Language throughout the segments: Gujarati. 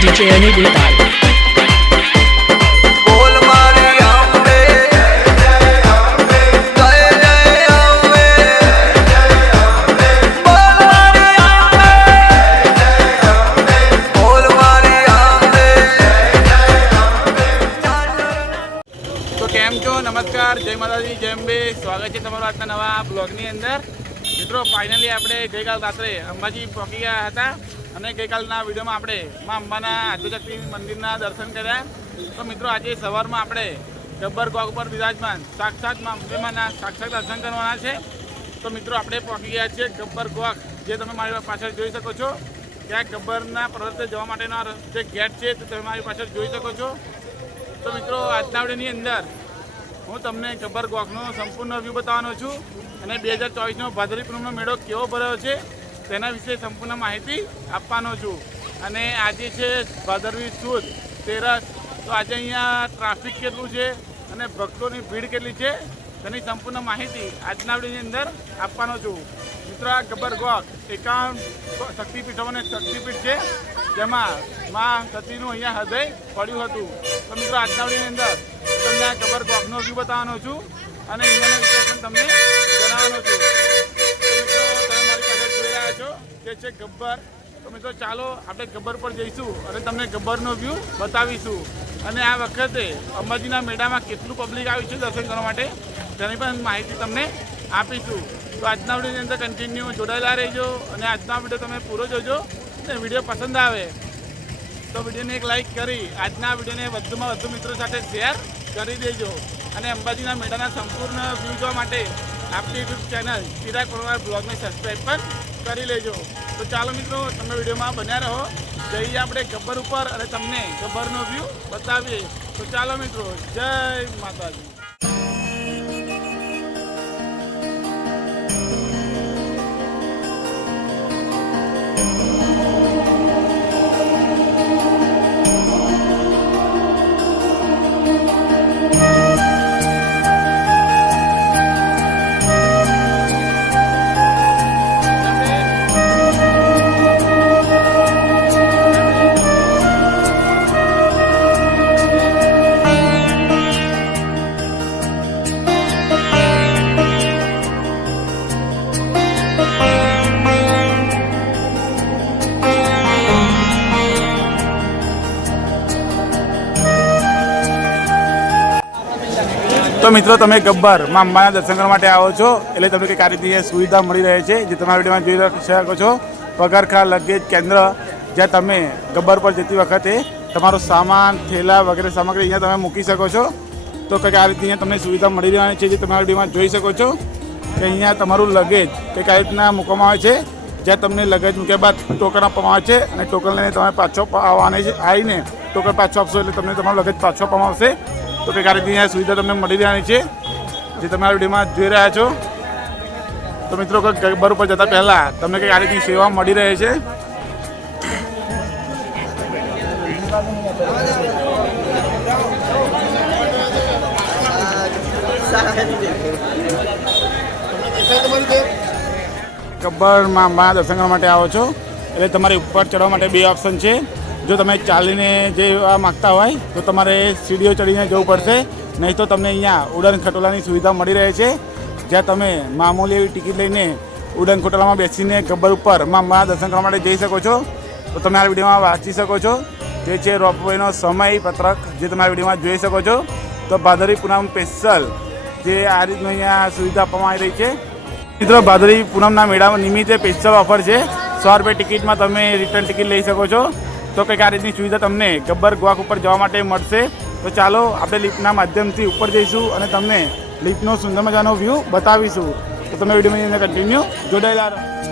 DJ કેમ છો? નમસ્કાર જય માતાજી જય અંબે. સ્વાગત છે તમારું આજના નવા બ્લોગની અંદર. મિત્રો ફાઇનલી આપણે ગઈકાલ રાત્રે અંબાજી પહોંચી ગયા હતા. અને ગઈકાલના વિડીયોમાં આપણે મા અંબાના આદ્યશક્તિ મંદિરના દર્શન કર્યા. તો મિત્રો, આજે સવારમાં આપણે ગબ્બર ગોગ ઉપર બિરાજમાન, સાક્ષાત મા અંબેમાના સાક્ષાત દર્શન કરવાના છે. તો મિત્રો, આપણે પહોંચી ગયા છીએ ગબ્બર ગોગ જે તમે મારી પાછળ જોઈ શકો છો. ત્યાં ગબ્બરના પર્વતે જવા માટેનો જે ગેટ છે, તે તમે મારી પાછળ જોઈ શકો છો. તો મિત્રો, આજના વિડીયોની અંદર હું તમને ગબ્બર ગોખનો સંપૂર્ણ વ્યૂ બતાવવાનો છું. અને બે હજાર ચોવીસનો ભાદરી પૂનમનો મેળો કેવો ભર્યો છે? તેના વિશે સંપૂર્ણ માહિતી આપવાનો છું. અને આજે છે ભાદરવી સુદ, તેરસ. તો આજે અહીંયા ટ્રાફિક કેટલું છે અને ભક્તોની ભીડ કેટલી છે તેની સંપૂર્ણ માહિતી આજના વિડીયોની અંદર આપવાનો છું. મિત્રો, આ ગબ્બર ગોક એકાવન શક્તિપીઠોને શક્તિપીઠ છે, જેમાં માં સતીનું અહીંયા હૃદય પડ્યું હતું. તો મિત્રો, આજના વિડીયોની અંદર તમને આ ગબ્બર ગોકનો વ્યૂ બતાવવાનો છું અને અહીંયાનો વિશે તમને જણાવવાનો છું. જે છે ગબ્બર? તો મિત્રો ચાલો આપણે ગબ્બર પર જઈશું અને તમને ગબ્બરનો વ્યૂ બતાવીશું. અને આ વખતે અંબાજીના મેળામાં કેટલું પબ્લિક આવ્યું છે દર્શન કરવા માટે, તેની પણ માહિતી તમને આપીશું. તો આજના વિડીયોની અંદર કન્ટિન્યુ જોડાયેલા રહેજો અને આજના વીડિયો તમે પૂરો જોજો અને વીડિયો પસંદ આવે તો વિડીયોને એક લાઇક કરી આજના વિડીયોને વધુમાં વધુ મિત્રો સાથે શેર કરી દેજો. અને અંબાજીના મેળાના સંપૂર્ણ વ્યૂ જોવા માટે આપણી યુટ્યુબ ચેનલ ચિરાગ પરમાર બ્લોગને સબસ્ક્રાઈબ પણ કરી લેજો. તો ચાલો મિત્રો, તમે વિડીયોમાં બન્યા રહો. જઈએ આપણે ગબ્બર ઉપર અને તમને ગબ્બરનો વ્યૂ બતાવીએ. તો ચાલો મિત્રો, જય માતાજી. મિત્રો, તમે ગબ્બરમાં અંબાના દર્શન કરવા માટે આવો છો. એટલે તમને કંઈક આ રીતની સુવિધા મળી રહે છે, જે તમારા વિડીયોમાં જોઈ શકો છો. પગારખા, લગેજ, કેન્દ્ર, જ્યાં તમે ગબ્બર પર જતી વખતે તમારો સામાન, થેલા વગેરે સામગ્રી અહીંયા તમે મૂકી શકો છો. તો કંઈક આ રીતની તમને સુવિધા મળી રહેવાની છે, જે તમારા વિડીયોમાં જોઈ શકો છો. કે અહીંયા તમારું લગેજ કંઈક આ રીતના મૂકવામાં આવે છે, જ્યાં તમને લગેજ મૂક્યા બાદ ટોકન આપવામાં આવે છે અને ટોકન લઈને તમે પાછો આવવાની આવીને ટોકન પાછો આપશો એટલે તમને તમારું લગેજ પાછો આપવામાં આવશે. તો કે ગાડીની સુવિધા તમને મળી રહેવાની છે, જે તમે આ વિડીયોમાં જોઈ રહ્યા છો. તો મિત્રો ગબ્બર ઉપર જતા પહેલાં તમને કંઈક આ રીતની સેવા મળી રહે છે? ગબ્બરમાં મા દર્શન કરવા માટે આવો છો. એટલે તમારે ઉપર ચડવા માટે બે ઓપ્શન છે. જો તમે ચાલીને જવા માગતા હોય, તો તમારે સીડીઓ ચડીને જવું પડશે. નહીં તો તમને અહીંયા ઉડન ખટોલાની સુવિધા મળી રહે છે. જ્યાં તમે મામૂલી એવી ટિકિટ લઈને ઉડન ખટોલામાં બેસીને ગબ્બર ઉપરમાં મા દર્શન કરવા માટે જઈ શકો છો. તો તમે આ વિડીયોમાં વાંચી શકો છો. જે છે રોપવેનો સમય પત્રક જે તમે આ વિડીયોમાં જોઈ શકો છો. તો ભાદરી પૂનમ સ્પેશિયલ જે આ રીતનું અહીંયા સુવિધા આપવામાં આવી રહી છે. મિત્રો ભાદરી પૂનમના મેળા નિમિત્તે સ્પેશિયલ ઓફર છે, સો રૂપિયા ટિકિટમાં તમે રિટર્ન ટિકિટ લઈ શકો છો. તો કંઈક આ રીતની સુવિધા તમને ગબ્બર ગુવાક ઉપર જવા માટે મળશે. તો ચાલો આપણે લિફ્ટના માધ્યમથી ઉપર જઈશું અને તમને લિફ્ટનો સુંદર મજાનો વ્યૂ બતાવીશું. તો તમે વિડીયોની અંદર કન્ટિન્યુ જોડાયેલા રહો.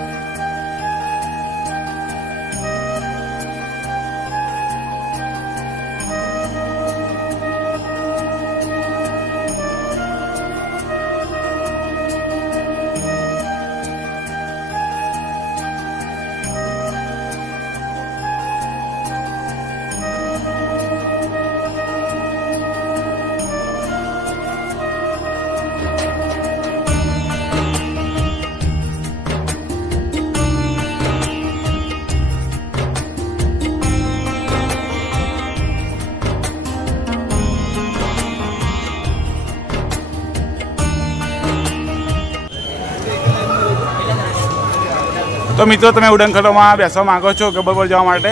તો મિત્રો, તમે ઉડન બેસવા માંગો છો ગબ્બર જવા માટે,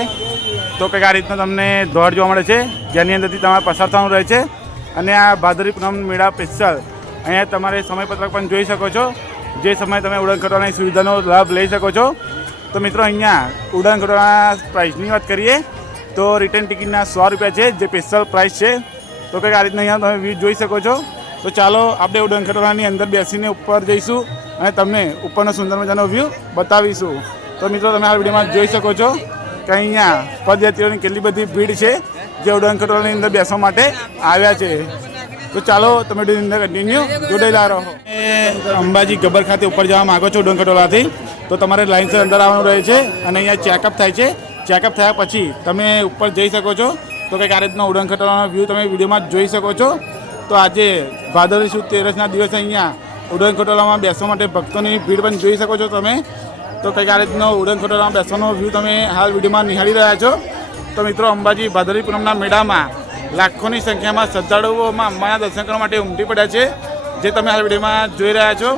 તો કંઈક આ રીતના તમને દોડ જોવા મળે છે, જેની અંદરથી તમારે પસાર થવાનું રહે છે. અને આ ભાદરી પૂનમ મેળા સ્પેશિયલ અહીંયા તમારે સમયપત્રક પણ જોઈ શકો છો, જે સમયે તમે ઉડન ખટોલાની સુવિધાનો લાભ લઈ શકો છો. તો મિત્રો, અહીંયા ઉડન ખટોલાના પ્રાઇસની વાત કરીએ, તો રિટર્ન ટિકિટના સો રૂપિયા છે, જે સ્પેશિયલ પ્રાઇસ છે. તો કંઈક આ રીતના અહીંયા તમે વ્યૂ જોઈ શકો છો. તો ચાલો, આપણે ઉડન ખટોલાની અંદર બેસીને ઉપર જઈશું. અને તમને ઉપરનો સુંદર મજાનો વ્યૂ બતાવીશું. તો મિત્રો, તમે આ વિડીયોમાં જોઈ શકો છો કે અહીંયા પદયાત્રીઓની કેટલી બધી ભીડ છે જે ઉડન ખટોલાની અંદર બેસવા માટે આવ્યા છે. તો ચાલો, તમે અંદર કન્ટિન્યુ જોડાયેલા રહો. અંબાજી ગબર ખાતે ઉપર જવા માંગો છો ઉડન ખટોલાથી તો તમારે લાઇનસર અંદર આવવાનું રહે છે અને અહીંયા ચેકઅપ થાય છે. ચેકઅપ થયા પછી તમે ઉપર જઈ શકો છો. તો કંઈક આ રીતનો ઉડન વ્યૂ તમે વિડીયોમાં જોઈ શકો છો. તો આજે ભાદરવી સુદ તેરસના દિવસે અહીંયા ઉડન ખોટોલામાં બેસવા માટે ભક્તોની ભીડ પણ જોઈ શકો છો તમે. તો કંઈક આ રીતનો ઉડન ખોટોલામાં બેસવાનો વ્યૂ તમે હાલ વિડીયોમાં નિહાળી રહ્યા છો. તો મિત્રો, અંબાજી ભાદરવી પૂનમના મેળામાં લાખોની સંખ્યામાં શ્રદ્ધાળુઓમાં અંબાના દર્શન કરવા માટે ઉમટી પડ્યા છે, જે તમે હાલ વિડીયોમાં જોઈ રહ્યા છો.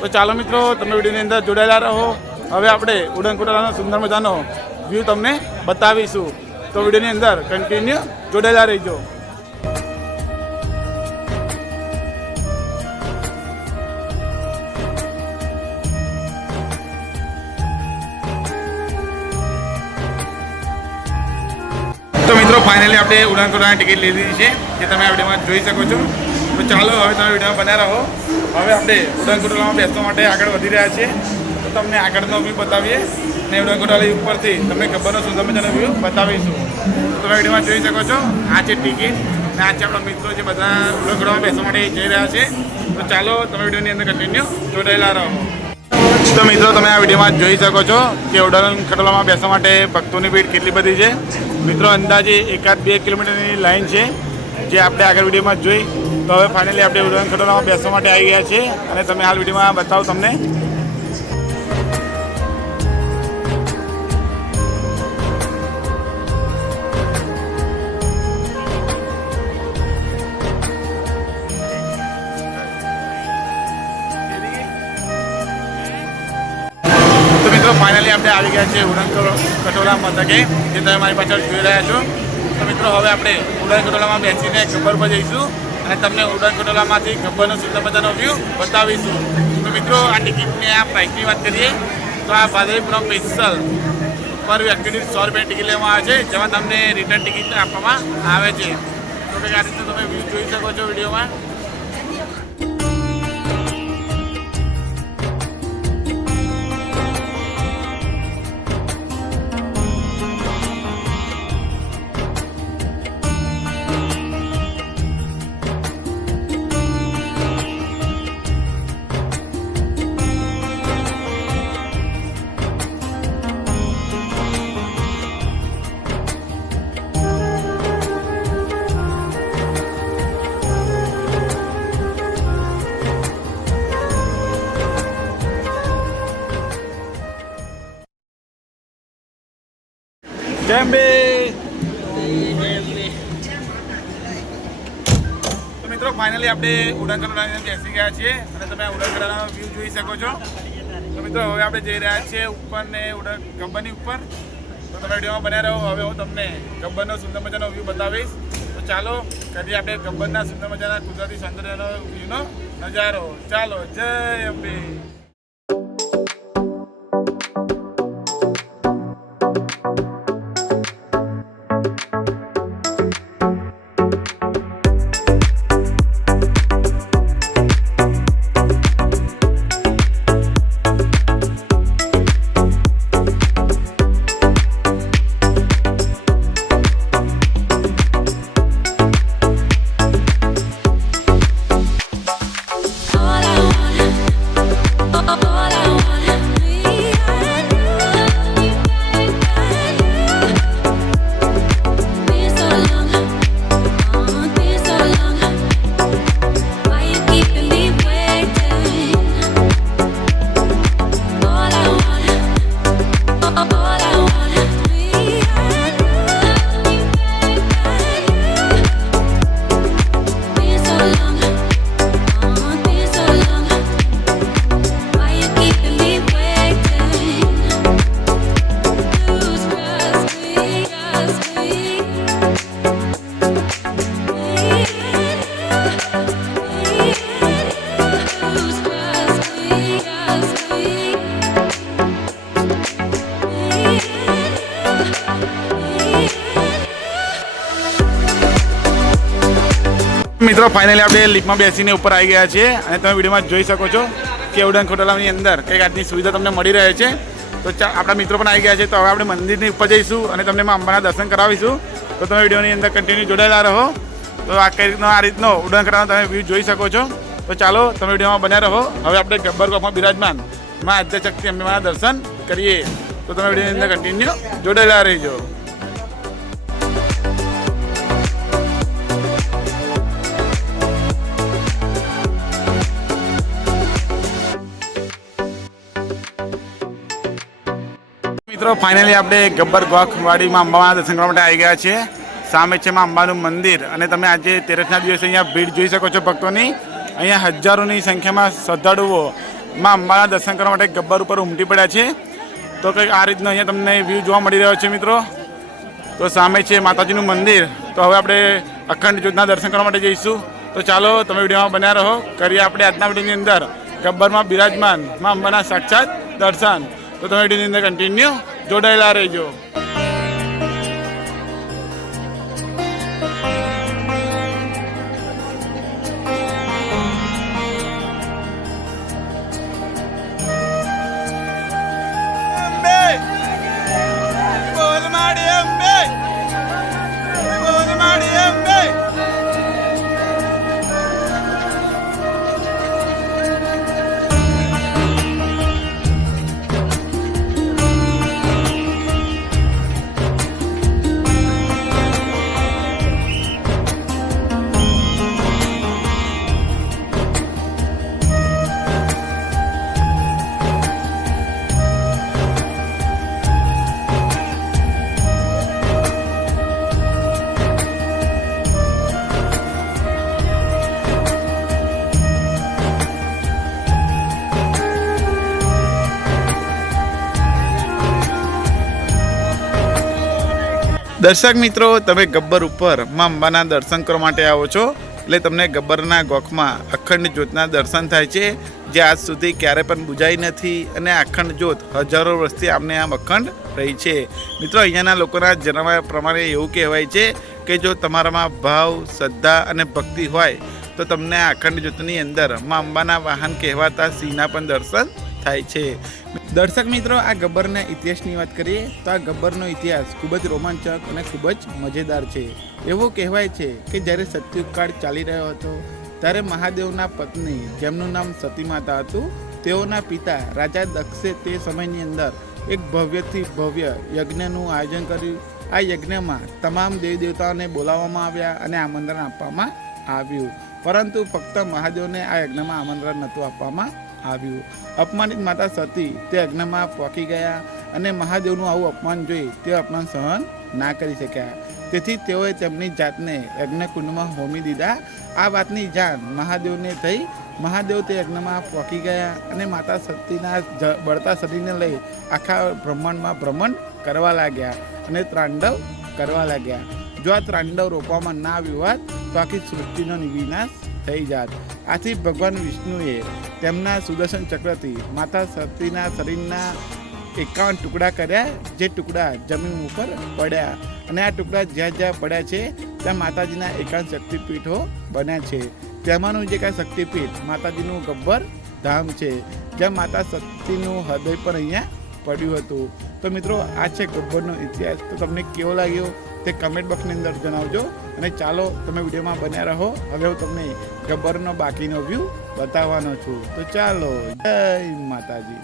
તો ચાલો મિત્રો, તમે વિડીયોની અંદર જોડાયેલા રહો. હવે આપણે ઉડન ખોટોલાનો સુંદર મજાનો વ્યૂ તમને બતાવીશું. તો વિડીયોની અંદર કન્ટિન્યુ જોડાયેલા રહીજો. ફાઇનલી આપણે ઉડાન ટિકિટ લીધી છે, જે તમે આ વિડીયોમાં જોઈ શકો છો. તો ચાલો હવે તમે વિડીયોમાં બન્યા રહો. હવે આપણે ઉડાન ખોટાલામાં બેસવા માટે આગળ વધી રહ્યા છીએ. તો તમને આગળનો વ્યૂ બતાવીએ અને ઉડાન ઉપરથી તમને ખબરનો તમે તેનો વ્યૂ બતાવીશું. તમે વિડીયોમાં જોઈ શકો છો, આ છે ટિકિટ અને આ છે આપણા મિત્રો જે બધા ઉડાન ખોટામાં બેસવા માટે જઈ રહ્યા છે. તો ચાલો તમે વિડીયોની અંદર કન્ટિન્યુ જોડાયેલા રહો. તો મિત્રો, તમે આ વિડીયોમાં જોઈ શકો છો કે ઉડાલન ખટોલામાં બેસવા માટે ભક્તોની ભીડ કેટલી બધી છે. મિત્રો, અંદાજે એકાદ બે કિલોમીટરની લાઈન છે, જે આપણે આગળ વિડીયોમાં જોઈ. તો હવે ફાઇનલી આપણે ઉડાલન ખટોલામાં બેસવા માટે આવી ગયા છે અને તમે હાલ વિડીયોમાં બતાવો તમને મિત્રો ફાઇનલી આપણે આવી ગયા છે ઉડન કટોલા મથકે જે તમે મારી પાછળ જોઈ રહ્યા છો. તો મિત્રો, હવે આપણે ઉડન કટોલામાં બેસીને ગબ્બર પર જઈશું અને તમને ઉડન કટોલામાંથી ગબ્બરનો સુંદર મજાનો વ્યૂ બતાવીશું. તો મિત્રો, આ ટિકિટની આ પ્રાઇસની વાત કરીએ, તો આ ભાદરીપુરમ સ્પેશિયલ પર વ્યક્તિ દીઠ સો રૂપિયા ટિકિટ લેવામાં આવે છે, જેમાં તમને રિટર્ન ટિકિટ આપવામાં આવે છે. તો કંઈક આ રીતે તમે વ્યૂ જોઈ શકો છો વિડીયોમાં. આપણે અંદર બેસી ગયા છીએ અને તમે આ વ્યૂ જોઈ શકો છો. તો મિત્રો, હવે આપણે જઈ રહ્યા છીએ ઉપર ને ઉડા, ગબ્બરની ઉપર. તો તમે વિડીયોમાં બન્યા રહો. હવે હું તમને ગબ્બરનો સુંદર મજાનો વ્યૂ બતાવીશ. તો ચાલો, કરીએ આપણે ગબ્બરના સુંદર મજાના કુદરતી સૌંદર્યનો વ્યૂનો નજારો. ચાલો, જય અંબે. મિત્રો ફાઇનલી આપણે લિફ્ટમાં બેસીને ઉપર આવી ગયા છીએ અને તમે વિડીયોમાં જોઈ શકો છો કે ઉડન ખોટલાની અંદર કંઈક આજની સુવિધા તમને મળી રહે છે. તો આપણા મિત્રો પણ આવી ગયા છે, તો હવે આપણે મંદિરની ઉપર જઈશું અને તમને અંબાના દર્શન કરાવીશું. તો તમે વિડીયોની અંદર કન્ટિન્યુ જોડાયેલા રહો. તો આ કઈ રીતનો, આ રીતનો ઉડન ખોટલાનો તમે વ્યૂ જોઈ શકો છો. તો ચાલો, તમે વિડીયોમાં બન્યા રહો. હવે આપણે ગબ્બર ગોખમાં બિરાજમાન, માં આદ્યશક્તિ અંબાના દર્શન કરીએ. તો તમે વિડીયોની અંદર કન્ટિન્યુ જોડાયેલા રહીજો. મિત્રો ફાઇનલી આપણે ગબ્બર ગોખવાડીમાં અંબાના દર્શન કરવા માટે આવી ગયા છીએ. સામે છે માં અંબાનું મંદિર. અને તમે આજે તેરસના દિવસે અહીંયા ભીડ જોઈ શકો છો ભક્તોની. અહીંયા હજારોની સંખ્યામાં શ્રદ્ધાળુઓ માં અંબાના દર્શન કરવા માટે ગબ્બર ઉપર ઉમટી પડ્યા છે. તો કંઈક આ રીતનો અહીંયા તમને વ્યૂ જોવા મળી રહ્યો છે, મિત્રો. તો સામે છે માતાજીનું મંદિર. તો હવે આપણે અખંડ જ્યોતના દર્શન કરવા માટે જઈશું. તો ચાલો, તમે વિડીયોમાં બન્યા રહો. કરીએ આપણે આજના વિડીયોની અંદર ગબ્બરમાં બિરાજમાનમાં અંબાના સાક્ષાત દર્શન. તો તમે વિડીયોની અંદર કન્ટિન્યુ જોડાયેલા રહેજો. દર્શક મિત્રો, તમે ગબ્બર ઉપર મા અંબાના દર્શન કરવા માટે આવો છો. એટલે તમને ગબ્બરના ગોખમાં અખંડ જ્યોતના દર્શન થાય છે. જે આજ સુધી ક્યારે પણ બુજાઈ નથી અને અખંડ જ્યોત હજારો વર્ષથી આમને આમ અખંડ રહી છે. મિત્રો, અહીંયાના લોકોના જણાવ્યા પ્રમાણે એવું કહેવાય છે કે જો તમારામાં ભાવ, શ્રદ્ધા અને ભક્તિ હોય, તો તમને આ અખંડ જ્યોતની અંદર મા અંબાના વાહન કહેવાતા સિંહના પણ દર્શન થાય છે. દર્શક મિત્રો, આ ગબ્બરના ઇતિહાસની વાત કરીએ, તો આ ગબ્બરનો ઇતિહાસ ખૂબ જ રોમાંચક અને ખૂબ જ મજેદાર છે. એવું કહેવાય છે કે જ્યારે સત્યુગકાળ ચાલી રહ્યો હતો, ત્યારે મહાદેવના પત્ની, જેમનું નામ સતીમાતા હતું, તેઓના પિતા રાજા દક્ષે તે સમયની અંદર એક ભવ્યથી ભવ્ય યજ્ઞનું આયોજન કર્યું. આ યજ્ઞમાં તમામ દેવી દેવતાઓને બોલાવવામાં આવ્યા અને આમંત્રણ આપવામાં આવ્યું. પરંતુ ફક્ત મહાદેવને આ યજ્ઞમાં આમંત્રણ નહોતું આપવામાં આવ્યું. અપમાનિત માતા સતી તે યજ્ઞમાં પોકી ગયા અને મહાદેવનું આવું અપમાન જોઈ તે અપમાન સહન ના કરી શક્યા. તેથી તેઓએ તેમની જાતને યજ્ઞકુંડમાં હોમી દીધા. આ વાતની જાણ મહાદેવને થઈ. મહાદેવ તે યજ્ઞમાં પોકી ગયા અને માતા સતીના બળતા શરીરને લઈ આખા બ્રહ્માંડમાં ભ્રમણ કરવા લાગ્યા અને ત્રાંડવ કરવા લાગ્યા. જો આ ત્રાંડવ રોકવામાં ના આવ્યું હોત, તો આખી સૃષ્ટિનો વિનાશ થઈ જાત. આથી ભગવાન વિષ્ણુએ તેમના સુદર્શન ચક્રથી માતા સતીના શરીરના એકાવન ટુકડા કર્યા, જે ટુકડા જમીન ઉપર પડ્યા. અને આ ટુકડા જ્યાં જ્યાં પડ્યા છે, ત્યાં માતાજીના એકાંત શક્તિપીઠો બન્યા છે. તેમાંનું જે કાંઈ શક્તિપીઠ માતાજીનું ગબ્બર ધામ છે જ્યાં માતા શક્તિનું હૃદય પણ અહીંયા પડ્યું હતું. તો મિત્રો, આ છે ગબ્બરનો ઇતિહાસ. તો તમને કેવો લાગ્યો? તે કમેન્ટ બોક્સની અંદર જણાવજો અને ચાલો તમે વિડીયોમાં બન્યા રહો. હવે હું તમને ગબ્બરનો બાકીનો વ્યૂ બતાવવાનો છું. તો ચાલો, જય માતાજી.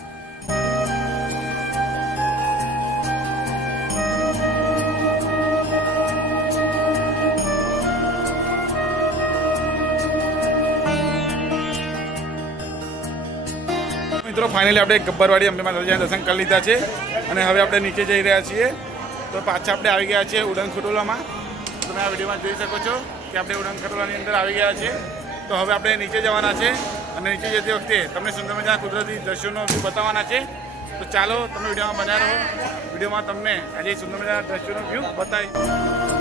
મિત્રો ફાઇનલી આપણે ગબ્બરવાડી અંબે માતાજીના દર્શન કરી લીધા છે અને હવે આપણે નીચે જઈ રહ્યા છીએ. તો પાછા આપણે આવી ગયા છીએ ઉડન ખટોલામાં તમે આ વિડીયોમાં જોઈ શકો છો કે આપણે ઉડન ખટોલાની અંદર આવી ગયા છીએ. તો હવે આપણે નીચે જવાના છે અને નીચે જતી વખતે તમને સુંદર મજાના કુદરતી દ્રશ્યોનો વ્યૂ બતાવવાના છે. તો ચાલો તમે વિડીયોમાં રહો. વિડીયોમાં તમને આજે સુંદર મજાના દ્રશ્યોનો વ્યૂ બતાવી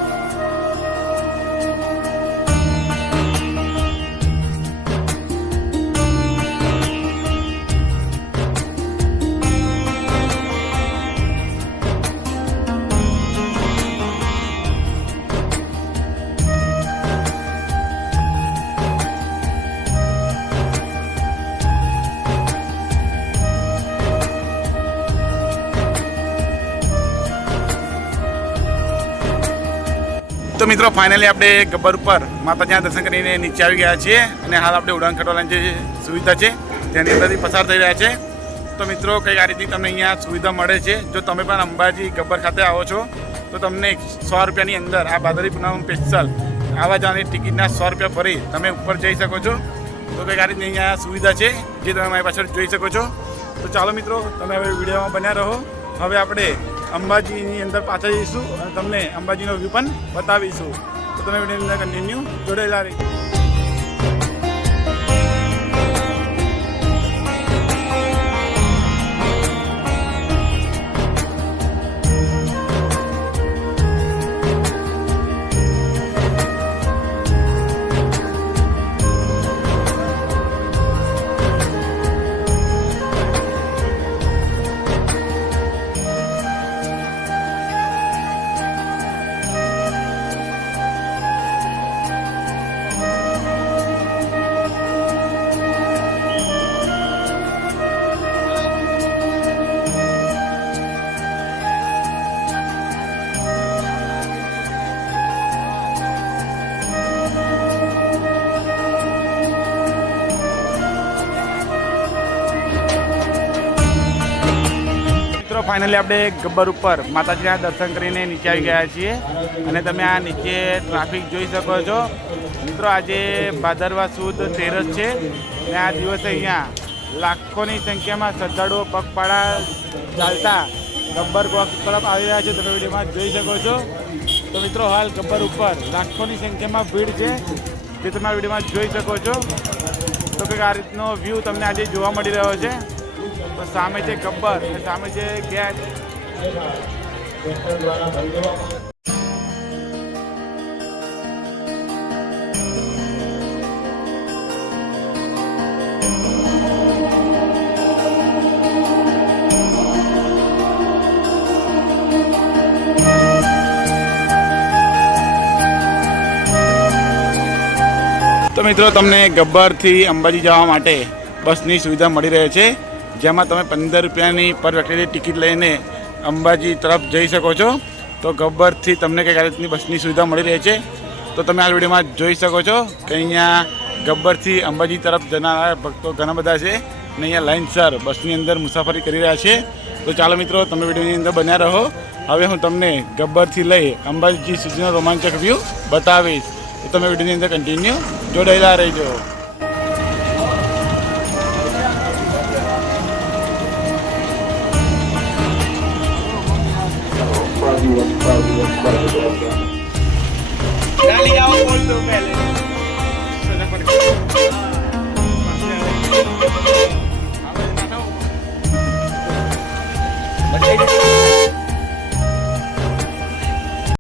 મિત્રો ફાઇનલી આપણે ગબ્બર ઉપર માતાજીના દર્શન કરીને નીચે આવી ગયા છીએ અને હાલ આપણે ઉડાન ખટોલાની જે સુવિધા છે, તેની અંદરથી પસાર થઈ રહ્યા છે. તો મિત્રો, કંઈક આ રીતે તમને અહીંયા સુવિધા મળે છે. જો તમે પણ અંબાજી ગબ્બર ખાતે આવો છો, તો તમને સો રૂપિયાની અંદર આ ભાદરી પૂનમ સ્પેશિયલ આવા જવાની ટિકિટના સો રૂપિયા ભરી તમે ઉપર જઈ શકો છો. તો કંઈક આ રીતની અહીંયા સુવિધા છે, જે તમે મારી પાછળ જોઈ શકો છો. તો ચાલો મિત્રો, તમે હવે વિડીયોમાં બન્યા રહો. હવે આપણે અંબાજીની અંદર પાછા જઈશું અને તમને અંબાજીનો વ્યૂ પણ બતાવીશું. તો તમે વિડીયોની કન્ટિન્યુ જોડેલા રહી ફાઇનલી આપણે ગબ્બર ઉપર માતાજીના દર્શન કરીને નીચે આવી ગયા છીએ. અને તમે આ નીચે ટ્રાફિક જોઈ શકો છો. મિત્રો, આજે ભાદરવા સુદ તેરસ છે. અને આ દિવસે અહીંયા લાખોની સંખ્યામાં શ્રદ્ધાળુઓ પગપાળા ચાલતા ગબ્બર બોક્સ તરફ આવી રહ્યા છે. તમે વિડીયોમાં જોઈ શકો છો. તો મિત્રો, હાલ ગબ્બર ઉપર લાખોની સંખ્યામાં ભીડ છે. જે તમે આ વિડીયોમાં જોઈ શકો છો. તો કંઈક આ રીતનો વ્યૂ તમને આજે જોવા મળી રહ્યો છે. તો સામે છે ગબ્બર સામે છે ગેસ તો મિત્રો, તમને ગબ્બરથી અંબાજી જવા માટે બસની સુવિધા મળી રહે છે. જેમાં તમે પંદર રૂપિયાની પર વ્યક્તિની ટિકિટ લઈને અંબાજી તરફ જઈ શકો છો. તો ગબ્બરથી તમને કંઈક આ રીતની બસની સુવિધા મળી રહે છે. તો તમે આ વિડીયોમાં જોઈ શકો છો કે અહીંયા ગબ્બરથી અંબાજી તરફ જનારા ભક્તો ઘણા બધા છે અને અહીંયા લાઇનસર બસની અંદર મુસાફરી કરી રહ્યા છે. તો ચાલો મિત્રો, તમે વિડીયોની અંદર બન્યા રહો. હવે હું તમને ગબ્બરથી લઈ અંબાજી સુધીનો રોમાંચક વ્યૂ બતાવીશ. તો તમે વિડીયોની અંદર કન્ટિન્યુ જોડાયેલા રહેજો. ચાલી આવો બોલ દો પહેલે